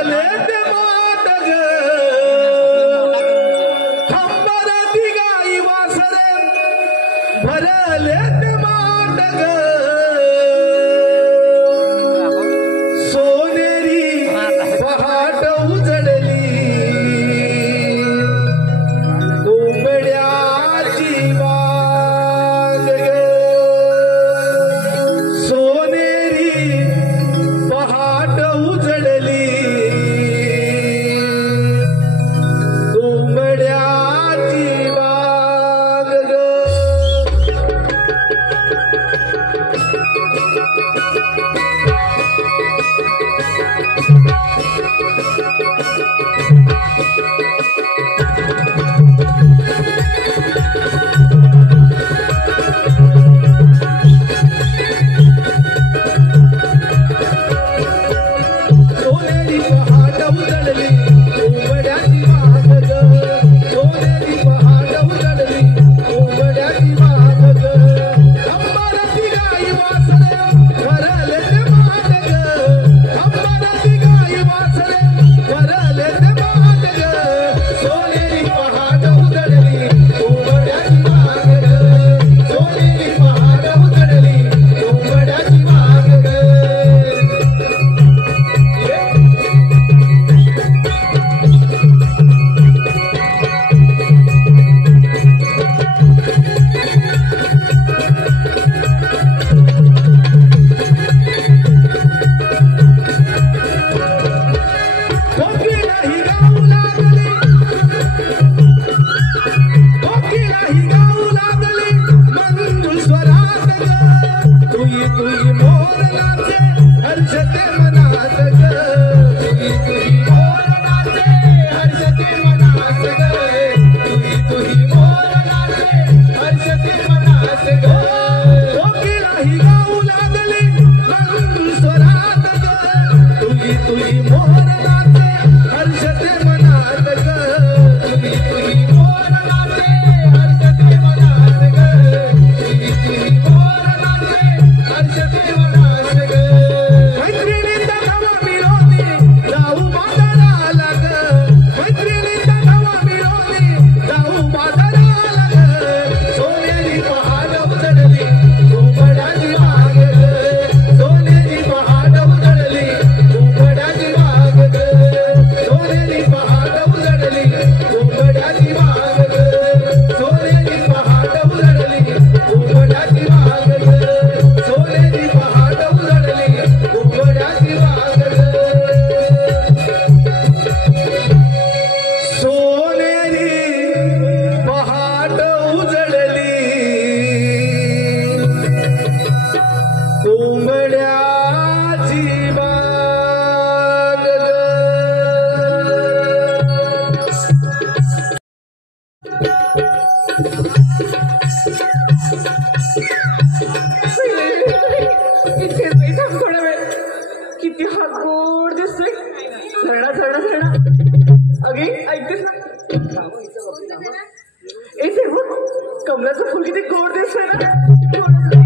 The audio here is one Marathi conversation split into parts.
भरले ते माटग खंबरती गाई वासरे भरले ते माटग सोनेरी पहाट उजडली कोंबड्याची बाग सोनेरी पहाट उजडली कोंबड्याची बाग सोनेरी पहाट उजडली कोंबड्याची बाग सोनेरी पहाट उजडली कोंबड्याची बाग खंबरती गाई वासरे भरले ते माटग खंबरती गाई वासरे भरले ते माटग सोनेरी पहाट उजडली कोंबड्याची बाग सोनेरी पहाट उजडली कोंबड्याची बाग कोकिला ही गाऊ लागली कोकिला ही गाऊ लागली मंगुळ स्वरात ग तुई तुई मोर नाचे हर्षते मनात ग तुई तुई मोर नाचे हर्षते मनात ग तुई तुई मोर नाचे हर्षते मनात ग कोकिला ही गाऊ लागली मंगुळ स्वरात ग तुई तुई मोर नाचे हर्षते मनात ग तुई तुई मोर नाचे हर्षते मनात ग तुई तुई मोर नाचे हर्षते मनात ग मैत्रिणीचा नवा मिळवणे जाऊ बाजाराला ग मैत्रिणीचा नवा मिळवणे जाऊ बाजाराला ग सोनेरी पहाट उजडली कोंबड्याची बाग ग सोनेरी पहाट उजडली कोंबड्याची बाग ग सोनेरी पहाट उजडली कोंबड्याची बाग ग सोनेरी पहाट उजडली कोंबड्याची बाग ग सोनेरी पहाट उजडली कोंबड्याची बाग ग सोनेरी पहाट उजडली कोंबड्याची बाग ग इथेच नाही थांब थोडा वेळ किती हा गोड दिसतोय झरडा झरडा झरडा अगे ऐकतेस ना ए बघ कमलाचं फुल किती गोड दिसतंय ना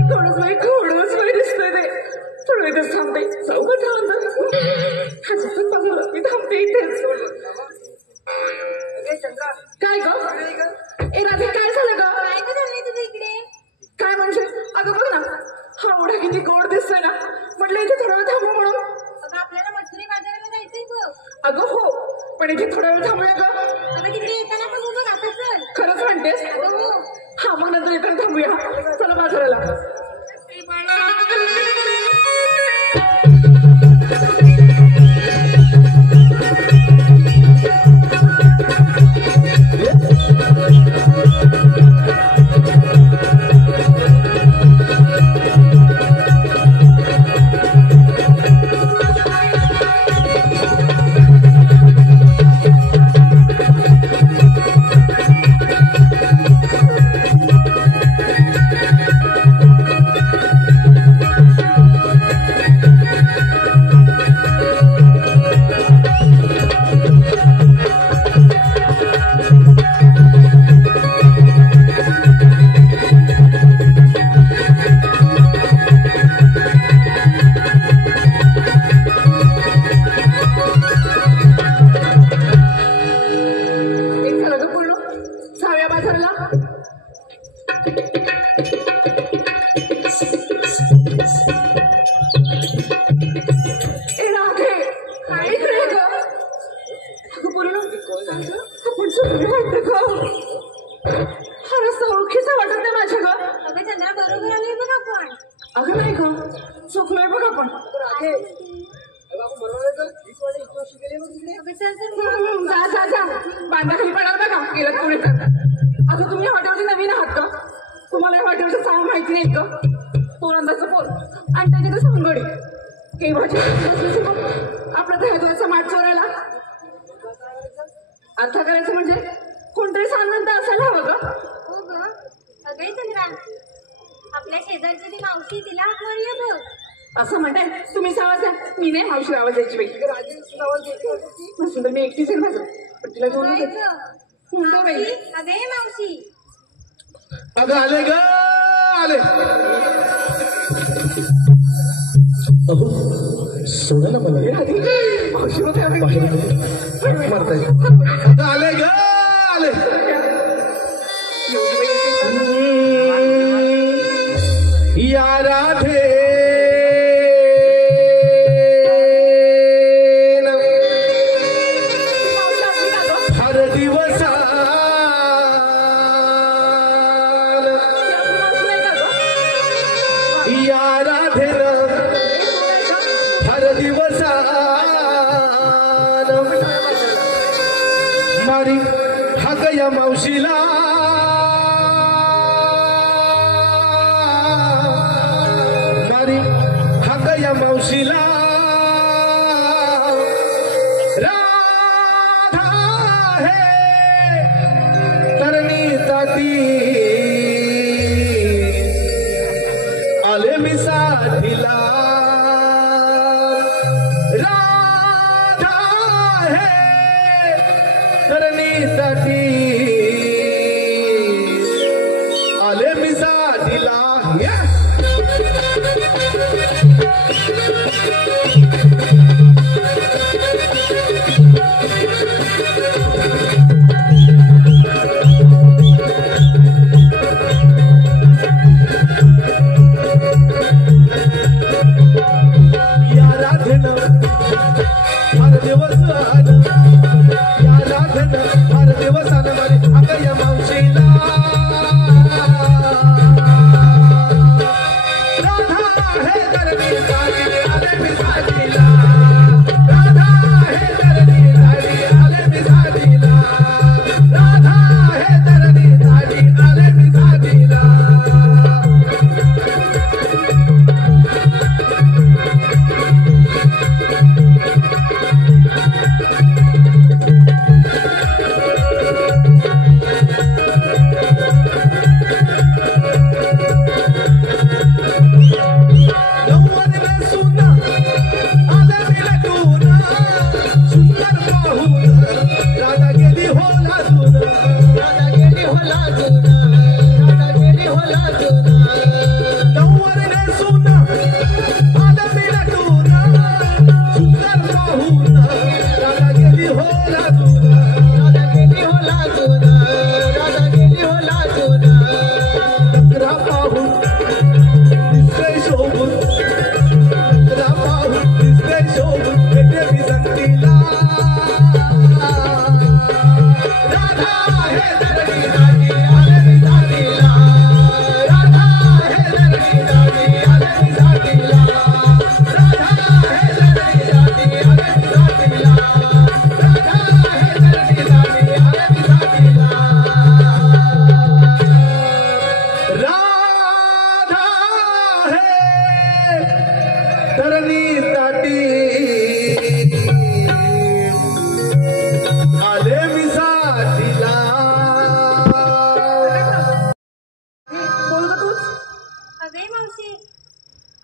गोडच बाई दिसतोय ते थोडं इथेच थांबते जाऊ का थांब ह्याचं पण बघा मी थांबते इथेच काय ग ए राधे काय झालं ग काय म्हणजे अगं बघ ना हा ओढा किती गोड दिसतोय ना म्हटलं इथे थोडा वेळ थांबू म्हणून आपल्याला मथुरी बाजाराला जायचंय ग अगं हो पण इथे थोडा वेळ थांबूया ग अगं तिकडे येताना पण उभं राहतं चल खरंच म्हणतेस अगं हो हा मग नंतर येताना थांबूया चला बाजाराला ए बाळा अगं चल तर जा जा जा बांधाखाली पडाल बघा गेलं पुढे तर अगं तुम्ही हॉटेलचे नवीन आहात का तुम्हाला या हॉटेलचं साव माहिती नाही का पोरांदाचं पोर आणि त्याची तर संगडी काही भाजी आपला दह्याचा माठ चोरायला अर्थ करायचं म्हणजे कोणतरी सांगणं तर असायला हवं का हो ग अगं चंद्रा आपल्या शेजारची ती मावशी तिला हाक मारूया बघ असं म्हणताय तुम्ही आवाज द्या मी नाही मावशी आवाज द्यायची बाई नसून तर मी एकटीच आहे माझं पण तिला घेऊन काय येते. ग? बाई मावशी, अगं ये मावशी अगं आले ग आले अहो सोडा ना मला मावशी होते बाहेर मारताय अगं आले ग आले या राधे हर दिवसा या राधेन हर दिवसा मारी हाक या मावशीला मारी हाक या मावशीला राधा हे तरणी ताती आले मी साथीला राधा हे करण्यासाठी आले मी साथीला या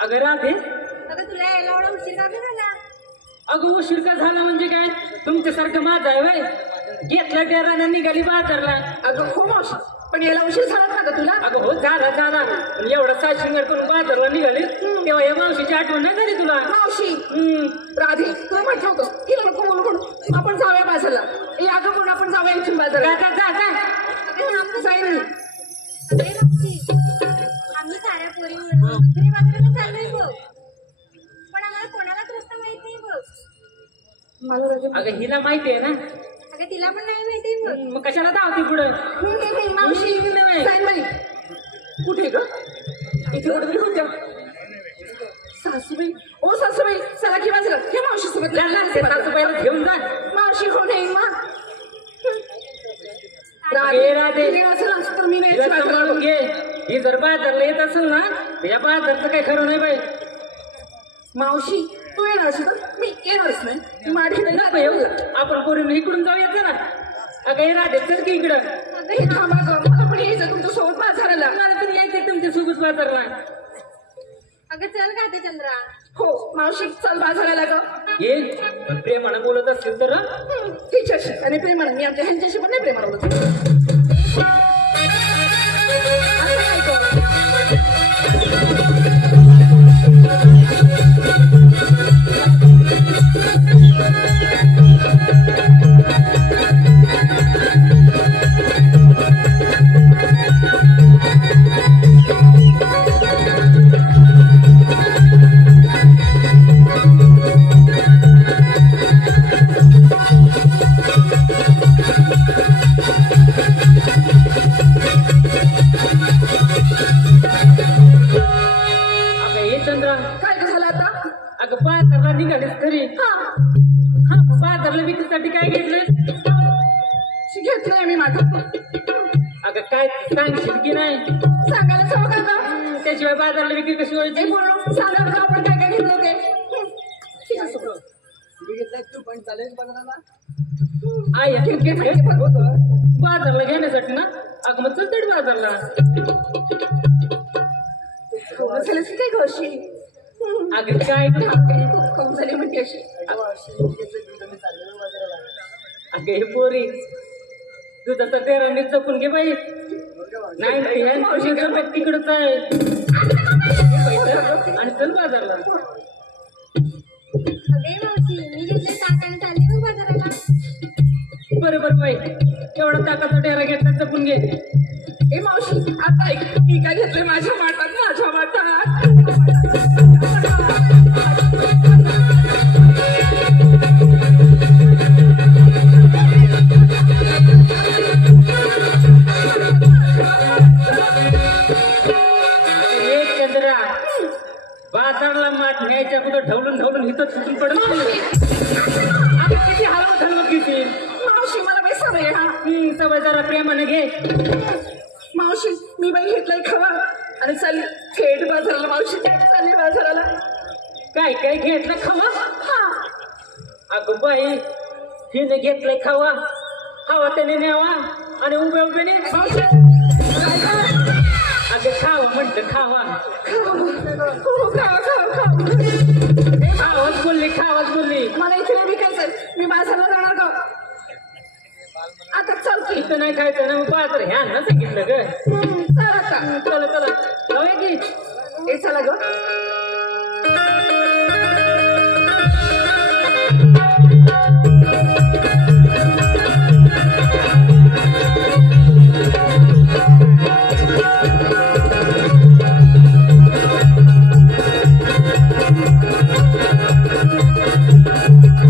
अगं राधे अगं तुला यायला एवढा उशीर का झाला अगं उशीर का झाला म्हणजे काय तुमच्यासारखं माझं आहे वय घेतला टेराना निघाली बाजारला अगं हो मावशी पण याला उशीर झाला ना का तुला अगं हो झाला झाला पण एवढा साशिंगर करून बाजारला निघाली तेव्हा या मावशीची आठवण नाही झाली तुला मावशी राधे तुला म्हटलं होतं हिला नको बोलू म्हणून आपण जाऊया बाजारला या अगं म्हणून आपण जाऊया इथून बाजारला जा जा जा जाईल अरे मावशी आम्ही साऱ्या पोरी मिळून मथुरे बाजाराला चाललोय बघ पण आम्हाला कोणालाच रस्ता माहित नाही बघ मला अगं हिला माहिती आहे ना अगं तिला पण नाही माहिती बघ मग कशाला धावते पुढं मावशी बाई कुठे ग इथे कुठेतरी होत्या सासूबाई ओ सासूबाई चला की बाजूला हे मावशी माझ्यासोबत त्यांना ते सासूबाईला घेऊन जा. मावशी हो नाही मग ए राधे, असेल असं तर मी नाही तिला सांभाळून घे. ही जर बाजारला येत असेल ना या बाजारचं काही खरं नाही बाई. मावशी तू येणार असेल तर मी येणारच नाही माझी नाही नाही बाई, येऊ. आपण पोरीनं इकडून जाऊ येते ना. अगं हे राधे चल की इकडं. हे थांबा गं, मला पण यायचं तुमच्या सोबत बाजाराला. मला पण यायचंय तुमच्या सोबत बाजारला. अगं चल का ते चंद्रा. हो मावशी चल बाजाराला ग. ये प्रेमानं बोलत असतील तर तिच्याशी आणि प्रेमानं मी आमच्या ह्यांच्याशी पण नाही प्रेमानं बोलत. असं काय गं? अगं ये चंद्रा, काय गं झालं आता? अगं बाजारला निघालीस तरी हा बाजारला विक्रीसाठी काय घेतलंय? घेतलंय मी माझं. अगं काय सांगशील की नाही? सांगायला सवय का गं? त्याशिवाय बाजारला विक्री कशी ए व्हायची? बोलू सांगा बरं आपण काय काय घेतलं ते. तिच्यासोबत. आई घेतले हे माहिती पण. बाजारला घेण्यासाठी ना अगं मग चल तरी बाजारला. खाऊ झालीस की काय गं अशी? अगं काय तू खाऊ झाली म्हणते अशी. अगं हे पोरी दुधाचा तेराने जपून घे बाई. नाही ह्या मावशीचं बघ तिकडच आहे. आणि चल बाजारला. अगे मावशी मी घेतले ताक आणि चालले मग बाजाराला. बरोबर बाई एवढा ताकाचा डेरा घेतला जपून घे. ए मावशी आता ऐक मी काय घेतलंय माझ्या वाटात. हे चंद्रा बाजारला माठ न्यायच्या कुठं ढवलून इथं चुकून पडत किती हलवत हलवत घेते. मावशी मला बाई सवय हा. सवय जरा प्रेमाने घे. मावशी मी बाई घेतलंय खवा आणि चालली थेट बाजाराला. मावशी थेट चालली बाजाराला. काय काय घेतलं खावा? हा अगं बाई हिने घेतलंय खावा खावा त्याने न्यावा आणि उभ्या उभ्याने मावशी अगं खावा म्हणतं खावा. खावाच बोलली. मला इथे नाही विकायचंय. मी बाजारला जाणार का आता? चल की. इथं नाही खायचं ना मग बाजार ह्या ना सांगितलं ग. चल आता. चला जाऊया की. ए चला ग.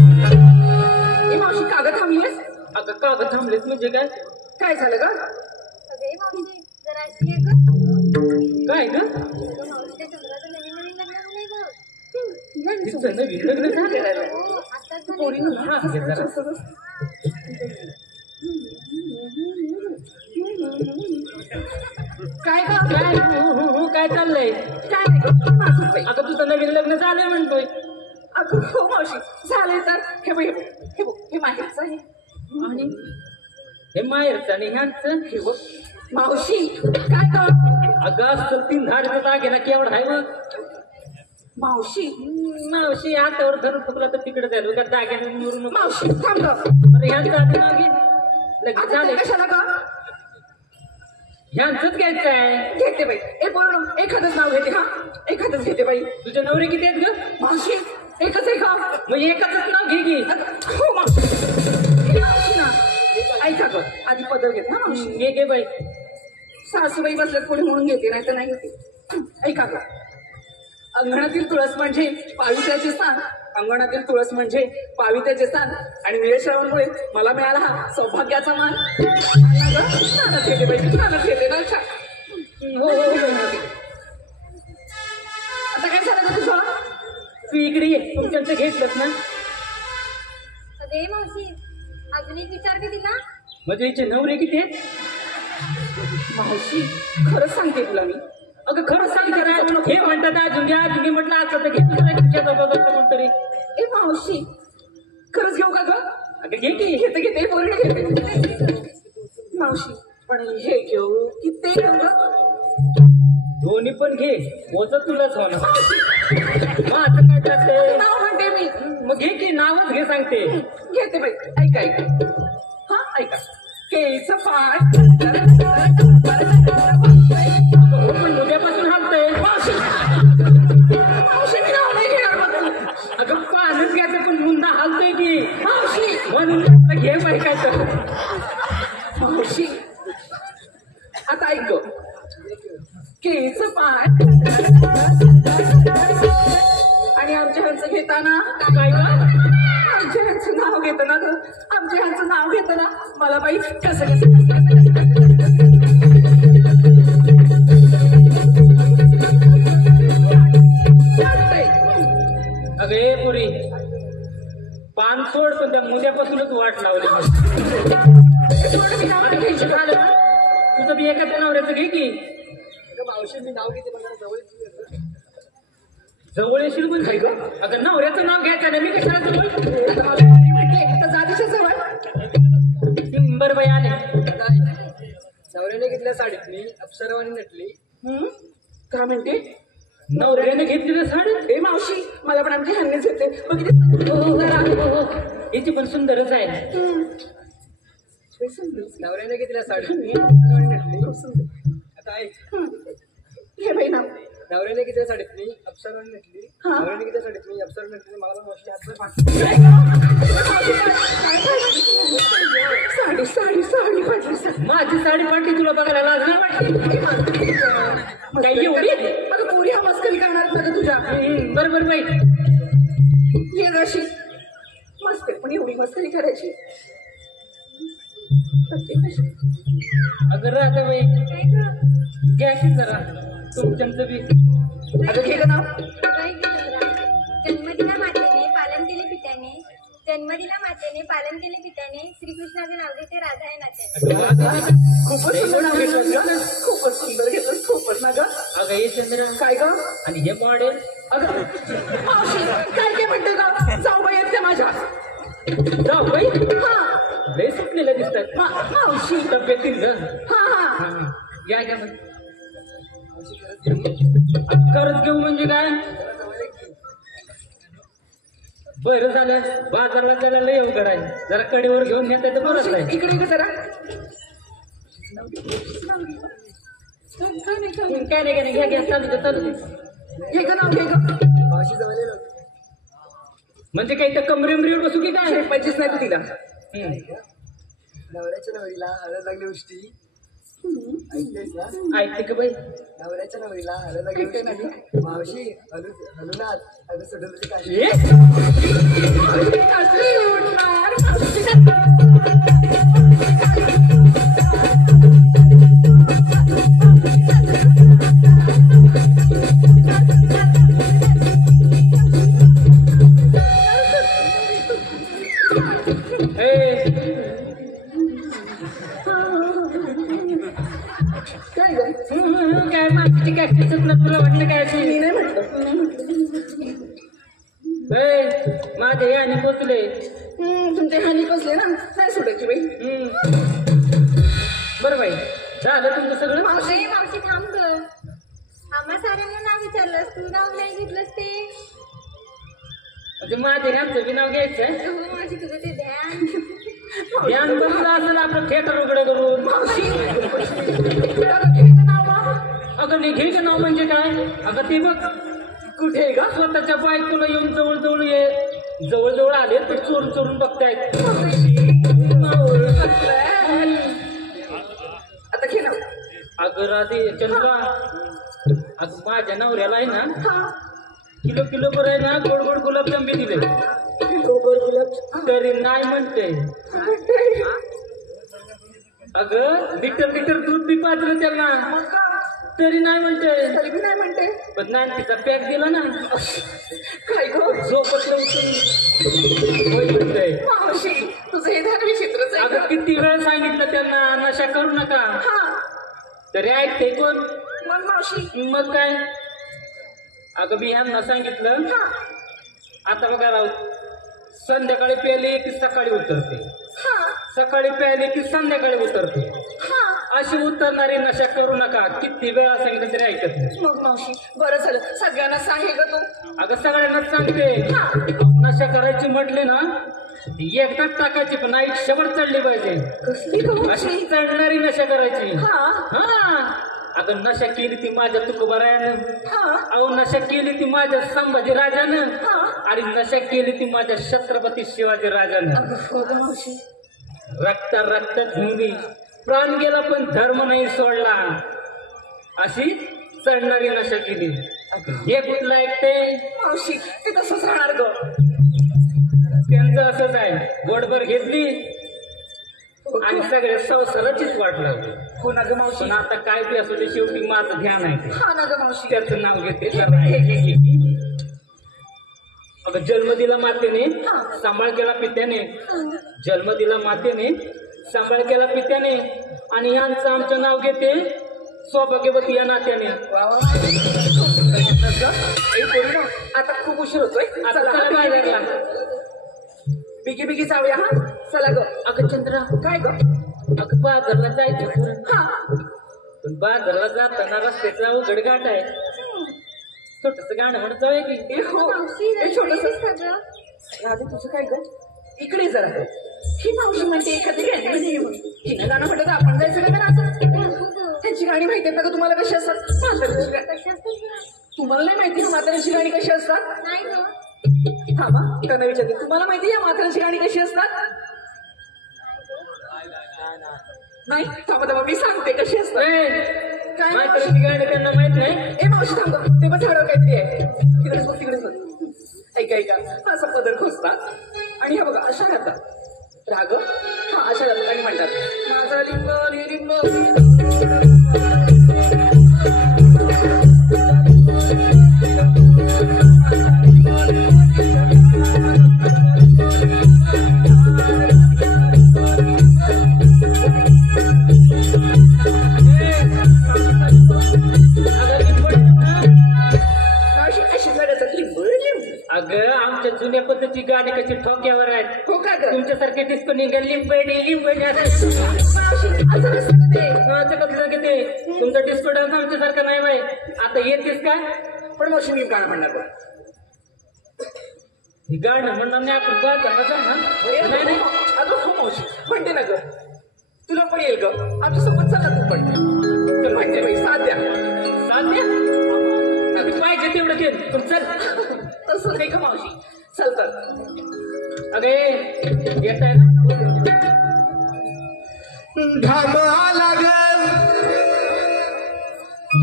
ए मावशी कागद थांबलीस? अगं कागद थांबलेत म्हणजे काय? काय झालं ग? अगे मावशी जरा अशी आहे ग. काय ग मावशीच्या चंद्राचं नवीन नवीन लग्न झालंय ग. तिचं नवीन लग्न झालेलं आहे. हो आत्ताच झालंय. पोरी हा, घे जरा. काय ग? काय काय चाललंय? काय नाही ग माझं बाई. अगं तुझं नवीन लग्न झालंय म्हणतोय. अगं हो मावशी झालंय तर हे बघ हे माहितीच आहे. आणि हे माहेरचं आणि ह्यांचं हे बघ मावशी काय ग? अगं असं 3 धाडीचा दागिना केवढा आहे बघ. मावशी मावशी हातावर धरून फुकला तर तिकडे जाईल का दागिना मिळून नको. मावशी थांब ग. बरं ह्यांचं आधी नाव घे. लगेच आता झाले ते कशाला ग? ह्यांचंच घ्यायचं आहे. घेते बाई. ए बोल एखादंच नाव घेते. हा एखादंच घेते बाई. तुझे नवरे किती आहेत ग? मावशी एकच आहे का? मग एकाच नाव घे की. हो मावशी. हे मावशी ना ऐका ग आधी पदर घेत ना मावशी. घे बाई. सासूबाई बसल्यात पुढे म्हणून घेते नाही तर नाही घेते. ऐका ग अंगणातील तुळस म्हणजे पावित्र्याचे स्थान. अंगणातील तुळस म्हणजे पावित्र्याचे स्थान आणि वेळश्रावणमुळे मला मिळाला हा सौभाग्याचा मान. छानच घेते बाई छानच घेते ना. हो आता काय झालं ग तुझं? तू इकडे ये. तुमच्याचं घेतलंच ना अगे मावशी अजून एक विचार की तिला. म्हणजे हिचे नवरे किती आहेत? मावशी खरंच सांगते तुला मी. अगं खरं सांग काय म्हणून हे म्हणतात अजून घे म्हटलं असं तर घे तुझ्या कोणतरी. ए मावशी खरंच घेऊ का ग? अगं घे की. घेते पूर्ण घेते मावशी. पण हे घेऊ की ते घेऊ ग? दोन्ही पण घे होत तुलाच होणार. माझं काय चालतंय? नाव म्हणते मी. मग घे की नावच घे सांगते. घेते बाई. ऐका हा ऐका. केस पाठ हो पण उद्यापासून हालतंय. मावशी मी नाव नाही घेणार बघ तू. अगं पानच घ्यायचं पण मुंडा हालतोय की. मावशी म्हणून घे बाई काय तर. मावशी आता ऐक केस पाठ आणि आमच्या ह्यांचं घेताना काय ग? आमच्या ह्यांचं नाव घेताना ग आमच्या ह्यांचं नाव घेताना मला बाई कसं अगं ए पुरी पान सोड पण त्या मुद्यापासूनच वाट लावली. तुझं बी एका नवऱ्याचं घे की. जवळ येशील पण काय ग? अगं नवऱ्याचं नाव घ्यायचं ना मी कशाला जवळ. जातीच्या जवळ बरं बाई आले. नवऱ्याने घेतल्या साडीत मी अप्सरवाणी नटली. काय म्हणते? नवऱ्याने घेतलेलं साडी. ए मावशी मला पण आमच्या ह्यांनीच घेतले बघितले. याची पण सुंदरच आहे. नवऱ्याने घेतल्या साडीत मी अप्सरवाणी नटली. आता ऐक. हे बाई नाव नवऱ्याने घेतल्या साडीत मी अप्सरवाणी नटली. हा. नवऱ्याने घेतल्या साडीत मी अप्सरवाणी नटली. मला पण मावशी हातभर साडी साडी साडी फाटली. माझी साडी पाठी तुला बघायला लाज नाही वाटते? काही एवढी? मग पोरी हा मस्करी करणार ना ग तुझ्या. बरोबर बाई. ये अशी मस्करी पण एवढी मस्करी करायची. अगं राहता बाई काय ग? घ्या की जरा तुमच्याचं बी. अगं घे ग नाव. काय ग चंद्रा? जन्मदिना मातेने पालन केले पित्याने. जन्मदिना मातेने पालन केले पित्याने. श्रीकृष्णाचे नाव घेते राधा या नात्याने. खूपच सुंदर नाव घेतलं ग. खूपच सुंदर घेतलं. खूपच ना ग. अगं हे चंद्र काय ग? आणि हे मॉडेल. अगं मावशी काय काय म्हणते ग? जाऊ बाई आहेत त्या माझ्या. जाऊ बाई हा लय सुटलेलं दिसतात. मावशी तब्येतील ग. हा घ्या घ्या मग. खरंच घेऊ म्हणजे काय? बरं झालं बाजारला त्याला लय अवघड आहे. जरा कडेवर घेऊन येत तर बरंच आहे. इकडे इकडे जरा. काय नाही घ्या घ्या चालू दे चालू दे. घे ग नाव घे ग. मावशी जवळ ये ना. म्हणजे काही तर कमरेमरीवर बसू की काय? पाहिजेच नाही तू तिला. नवऱ्याच्या नवरीला हळद लागली उष्टी. ऐकतेस ना? ऐकते का बाई? नवऱ्याच्या नवरीला हळद लागली उष्टी. मावशी हलुनाथ अगं सोडून तुझी काळजी. असली उडणार. काय ग? काय माहिती काय तुला वाटलं काय मी ती? नाही म्हटलं. माझे आणि पोचले. तुमच्या हानी बसले ना नाही सुटायची बाई. बरं बाई झालं तुमचं सगळं. अरे मावशी थांब ग. आम्हा साऱ्यांना नाव विचारलंस तू नाव नाही घेतलंस ते. म्हणजे माझे आमचं बी नाव घ्यायचंय. हो माझी तुझं ते ध्यान. ध्यान बसलं असेल आपलं थिएटर उघडं करून. अगं नाही घे नाव म्हणजे काय? अगं ते बघ कुठे ग? स्वतःच्या बायकोला येऊन जवळ ये जवळ आले तर चोरून चोरून बघतायत. आता घे ना. अगं राधे चंद्रा अगं माझ्या नवऱ्याला आहे ना किलो बरं आहे ना गोड गोड गुलाबजाम बी दिले तरी नाही म्हणते. अगं लिटर दूध बी पाजलं त्यांना तरी नाही म्हणते. तरी मी नाही म्हणते. पण नाईन्टीचा पॅक दिला ना. काय गो झोपत म्हणतंय. मावशी तुझं हे धार्मिक चित्रच आहे अगं का? किती वेळ सांगितलं त्यांना नशा करू नका. हा तरी ऐकते कोण? मग मावशी मग काय. अगं मी ह्यांना सांगितलं हा आता बघा राहू, संध्याकाळी प्यायली की सकाळी उतरते, हा सकाळी प्यायली की संध्याकाळी उतरते. हा अशी उतरणारी नशा करू नका. किती वेळा सांगितलं तरी ऐकत नाही. मग मावशी बरं झालं सगळ्यांना सांगे ग तू. अगं सगळ्यांनाच सांगते. नशा करायची म्हटली ना एकदाच टाकायची, पण आयुष्यभर चढली पाहिजे. कसली ग मावशी? अशी चढणारी नशा करायची. हा हा अगं नशा केली ती माझ्या तुकोबारायानं. हा अहो नशा केली ती माझ्या संभाजी राजानं. हा आणि नशा केली ती माझ्या छत्रपती शिवाजी राजानं. हो ग मावशी. रक्ता रक्तात झुंबी, प्राण गेला पण धर्म नाही सोडला. अशी चढणारी नशा केली. हे कुठलं ऐकते? मावशी ते तसंच राहणार ग. त्यांचं असंच आहे. गोडभर घेतली आणि सगळ्या संसाराचीच वाट लागली. हो ना ग मावशी. पण आता काय बी असू दे, शेवटी माझं ध्यान आहे ते. हा ना ग मावशी. त्याचं नाव घेते. अगं जन्म दिला मातेने, सांभाळ केला पित्याने. जन्म दिला मातेने, सांभाळ केला पित्याने. आणि यांचं आमचं नाव घेते सौभाग्यवती या नात्याने. वा वा वा. आता खूप उशीर होतोय. आता चला चला बाजारला. बिगी बिगी जाऊया. हा चला ग. अगं चंद्रा, काय ग? अगं बाजारला जायचं. हा पण बाजारला जाताना रस्त्याचा अवघड घाट आहे. छोटस गाणं म्हणत जाऊया की. ए हो मावशी हे छोटस सगळं राधे तुझं काय ग? इकडे जरा ही मावशी म्हणते एखादी गाणी म्हणजे हिनं गाणं म्हटलं तर आपण जायचं का गाणं? त्यांची गाणी माहिती आहेत का तुम्हाला कशी असतात? म्हाताऱ्याची गाणी. कशी असतात? तुम्हाला नाही माहिती ना म्हाताऱ्याची गाणी कशी असतात? नाही ग. थांबा त्यांना विचारते तुम्हाला माहिती आहे म्हाताऱ्याची गाणी कशी असतात? नाही थांबा थांबा मी सांगते कशी असतात. काय माहिती गाणी त्यांना माहित नाही. ए मावशी थांबा ते पण झाडावर काहीतरी आहे. तिकडेच बघ तिकडेच बघ. ऐका ऐका हा असा पदर खोचतात आणि हे बघा अशा घालतात राग. हा अशा घालतात आणि म्हणतात माझा लिंब लिंब. अगं आमच्या जुन्या पद्धतीची गाणी कशी ठोक्यावर आहेत. हो का ग? तुमच्यासारखे डिस्को निघाल लिंबडी लिंबडी असं मावशी असं नसतं ते. कसलं घेते. तुमचा डिस्को डान्स आमच्यासारखा नाही बाई. आता येतेस का? पण मावशी मी गाणं म्हणणार बघ. ही गाणं म्हणणार नाही आपण बाजारला जा ना. नाही नाही अगं हो मावशी म्हणते ना ग. तुला पण येईल ग आमच्यासोबत चला तू पण. तर म्हणते बाई साध्या साध्या पाहिजे तेवढं घे. पण चल. तसं नाही का मावशी चल तर. अगे येत आहे ना. घाम आला ग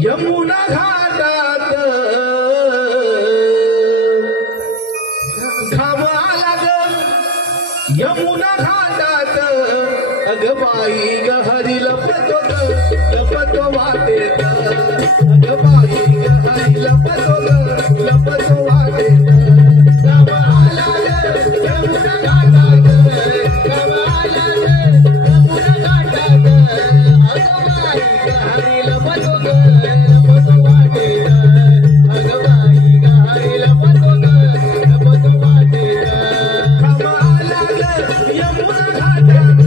यमुना घाटात, घाम आला ग यमुना घाटात. अग बाई ग हरी लपतो ग लपतो वाटेत. अग बाई ग हरी लपतो ग लपतो वाटेत. घाम आला ग यमुना घाटात, घाम आला ग यमुना घाटात. अग बाई ग हरी लपतो ग लपतो वाटेत. अग बाई ग हरी लपतो ग लपतो वाटेत. घाम आला ग यमुना घाटात,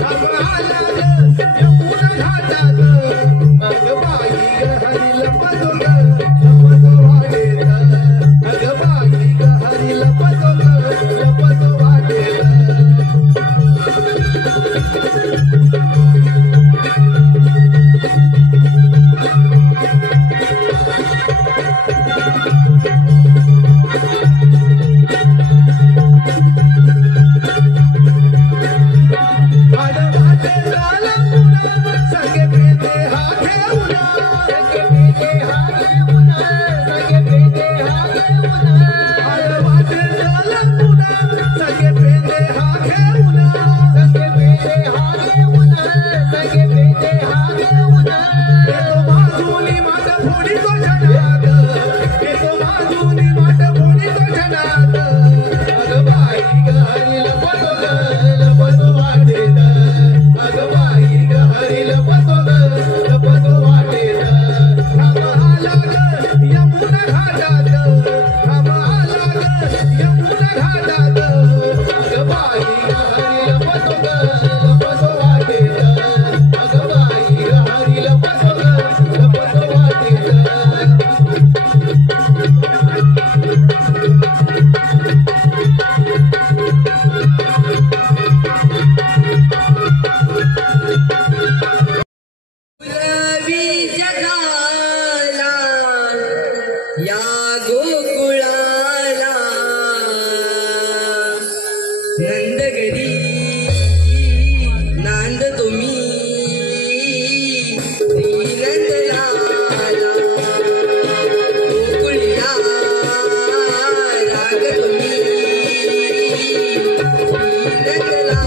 घाम आला ग यमुना घाटात. अग बाई ग हरी लपतो ग लपतो वाटेत. अग बाई ग हरी लपतो ग लपतो वाटेत. नंदगरी नांद तुम्ही नंदलाला गोकुळिया राग तुम्ही नंदलाला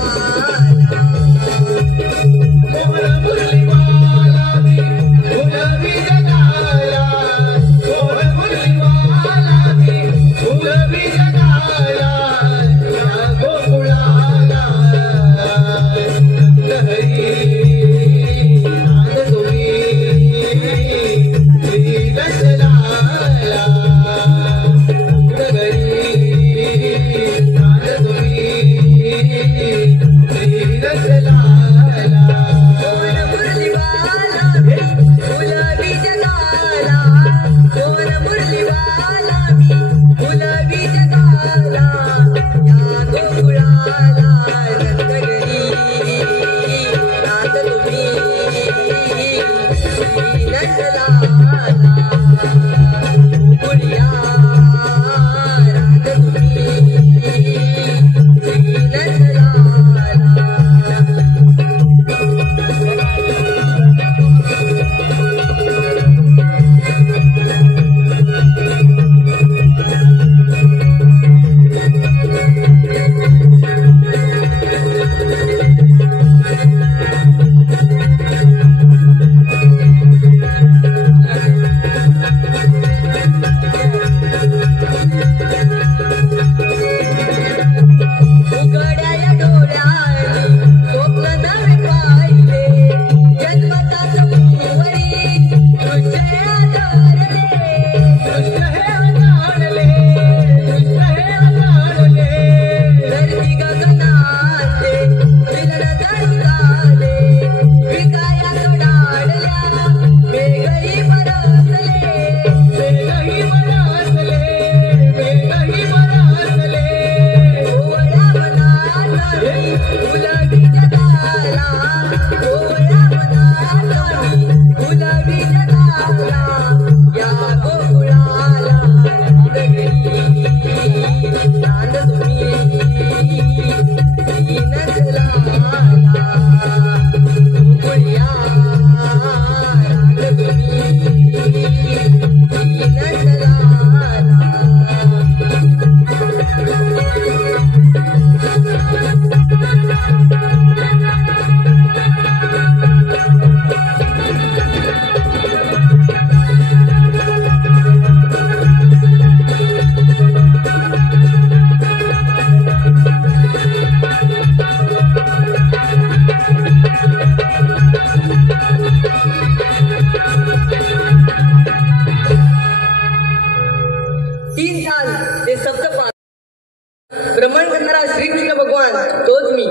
भ्रमण करणारा श्रीकृष्ण भगवान तोच मी.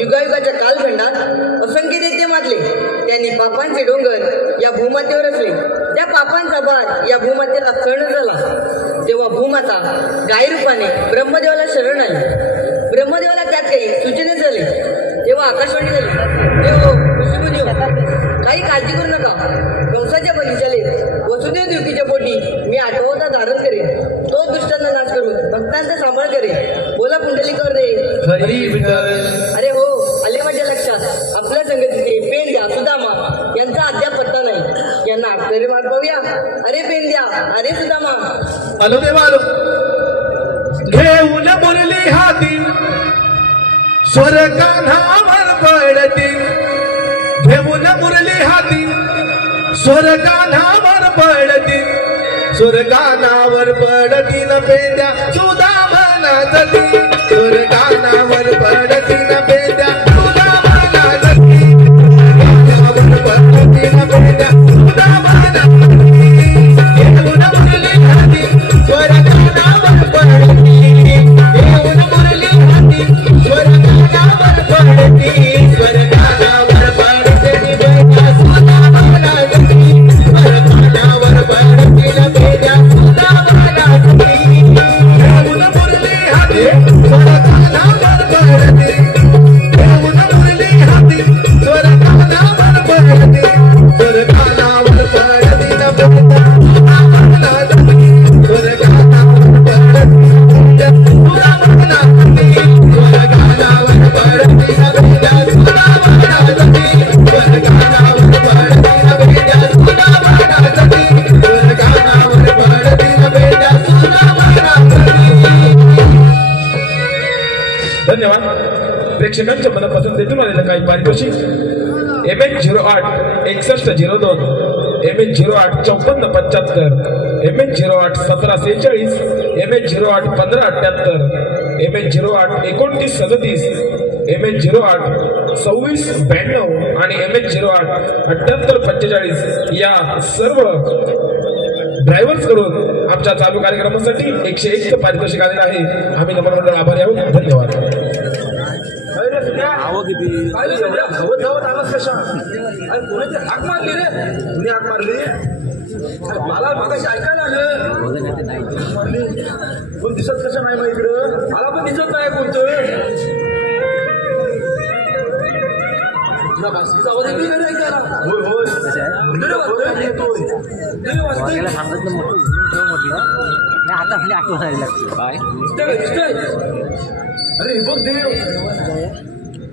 युगायुगाच्या कालखंडात असंख्य दैत्य मारले. त्यांनी पापांचे डोंगर या भूमातेवर असले. त्या पापांचा भार या भूमातेला सहन झाला. तेव्हा भूमाता गायरूपाने ब्रह्मदेवाला शरण आली. ब्रह्मदेवाला त्यात काही सूचने झाले. तेव्हा आकाशवाणी झाली, देव विष्णुदेव काही काळजी करू नका. कंसाच्या बलिशाले वसुदेव देवकीच्या पोटी मी 8वा अवतार धारण करेन. तो दुष्टांचा नाश करून भक्तांचा सांभाळ करेन. बोला पुंडलिकावर दे. अरे हो, आले माझ्या लक्षात. आपल्या संगतीचे पेंड्या सुदामा यांचा अद्याप पत्ता नाही. यांना आश्चर्य मागवूया. अरे पेंड्या, अरे सुदामा. आलो देवा आलो. घेऊन मुरली हाती स्वर्गानावर पडती. घेऊन मुरली हाती स्वर्गानावर पडती. स्वर्गानावर पडती न पेंड्या सुदामा जाती. स्वर्गानावर पडती न पेंड्या सुदामा जाती. स्वर्गानावर पडती न पेंड्या सुदामा जाती. घेऊन मुरली हाती स्वर्गानावर पडती. घेऊन मुरली हाती स्वर्गानावर पडती. स्वर्गानावर पडते नि पेंड्या सुदामा जाती. स्वर्गानावर पडती न पेंड्या सुदामा जाती. घेऊन मुरली हाती स्वर्गानावर पडती. घेऊन मुरली हाती स्वर्गानावर पडती. स्वर्गानावर पडती न पेंड्या सुदामा जाती. स्वर्गानावर पडती न पेंड्या सुदामा जाती. धन्यवाद. प्रेक्षकांच्या मनपसंतीतून आलेलं काही पारितोषिक MH08 6102, MH08 5475, MH08 1746, MH08 1578, MH08 2937, MH08 2692 आणि MH08 7845 या सर्व ड्रायव्हर्स कडून आमच्या चालू कार्यक्रमासाठी 101 पारितोषिक आलेलं आहे. आम्ही नम्र मंडळ आभारी आहोत. धन्यवाद. हाक मारली रे, तुम्ही हाक मारली मला मागाशी ऐकायला आलं. कोण दिसत कसं नाही मग इकडं? मला पण दिसत नाही कोणतं. आवाज येतो ऐकायला. होय होय अरे बघ देव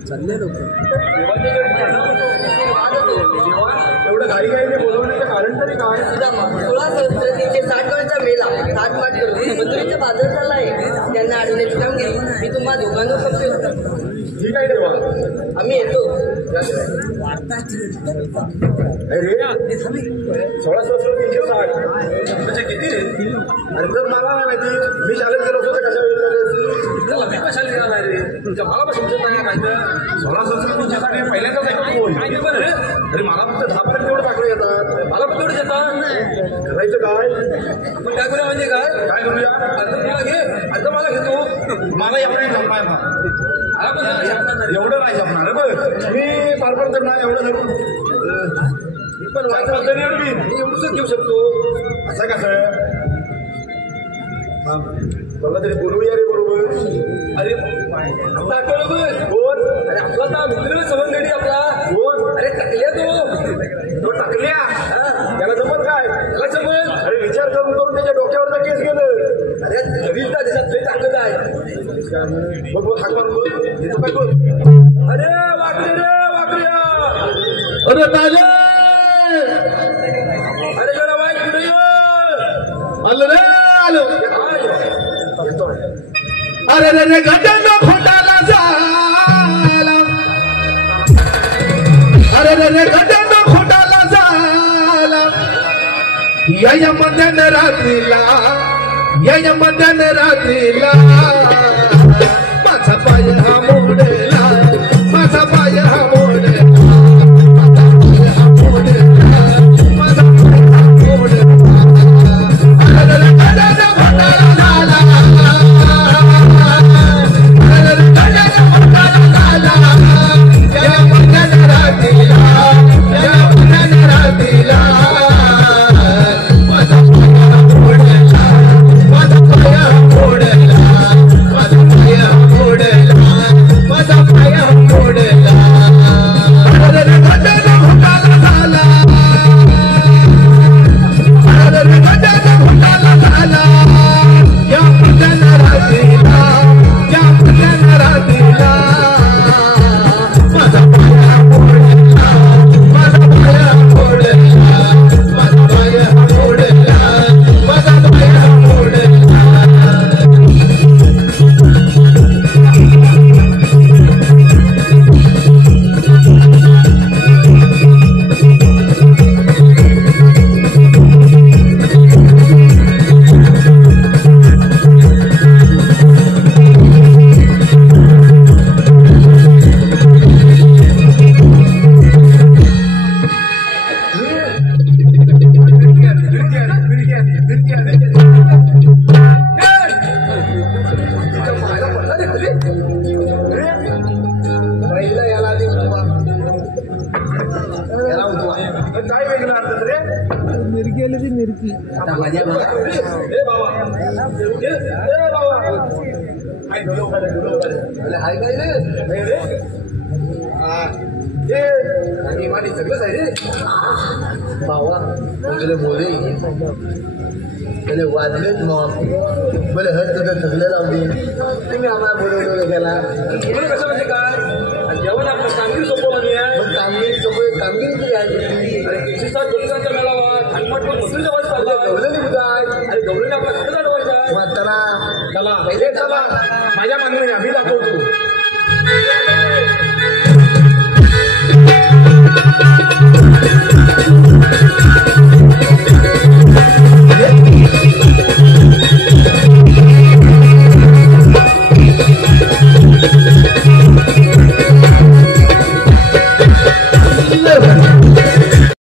चालले लोक एवढं घाईघाईने बोलवण्याचं कारण तरी काय? 16 मेला 7 मार्च रोजी मजुरीचा बाजार चालला आहे. त्यांना आढळण्याची कामगिरी मी तुम्हाला दोघांवर सोपवतो. ठीक आहे देवा, आम्ही येतो. अरे 16,360 म्हणजे किती रे? अरे तर मला नाही माहिती. मी शाळेत गेलो होतो कशा वेळेला कशाला गेला नाही रे? मला पण समजत नाही माहिती. 16,360 पहिल्यांदाच ऐकतो. अरे मला फक्त 10% तेवढं टाकलं येतात. मला पण तेवढं येतात. करायचं काय? आपण काय करूया म्हणजे काय करूया? आता तुला घे, आता मला घेतो. मला यापुढे जमणार ना, एवढं नाही जमणार बघ. मी पारपण तर नाही एवढं धरून पण वाचलं तरी मी एवढंच घेऊ शकतो. असं कसं बघा तरी बोलूया रे बरोबर. अरे बरोबर कोण? अरे आपला ना मित्र सवंगडी आपला कोण? अरे टाकल्या तो टाकल्या. त्याला जमत काय? त्याला जमत. अरे विचार करून करून त्याच्या डोक्यावरचा केस गेलं. अरे नवीन त्याच्यात लई ताकद आहे. बघ हाक मारून बघ येतो काय कोण? अरे वाकडे रे वाकड्या. अरे ताजे अरे जरा वाईट पुढे ये. आलो रे आलो. येतो. अरे रे रे गटांना खोटाला झाला. अरे रे रे गटांना खोटाला झाला. या मध्यान रात्रीला, या मध्यान रात्रीला माझा पाय हा मोडला, माझा पाय हा मोडला, माझा पाय हा मोडला. अरे रे गटांना खोटाला झाला. अरे रे गटांना खोटाला झाला. या मध्यान रात्रीला, या मध्यान रात्रीला माझा पाय हा मोडला, माझा पाय हा मोडला, माझा पाय हा मोडला, माझा पाय हा मोडला. अरे रे गटांना खोटाला झाला. अरे रे गटांना खोटाला झाला. या मध्यान रात्रीला, या मध्यान रात्रीला माझा पाय हा मोडला, माझा पाय हा मोडला, माझा पाय हा मोडला, माझा पाय हा मोडला. काय वेगळं अर्थ रे? मिरकी आली ती मिरकी. बाबा ए बाबा हाय ढोलो हाय काय रे? हे मानी सगळंच आहे रे बाबा. तुला बोले त्याला वाजलेच मग मला हर तुझं सगळं लावली. तुम्ही आम्हाला बोलवलं गेला.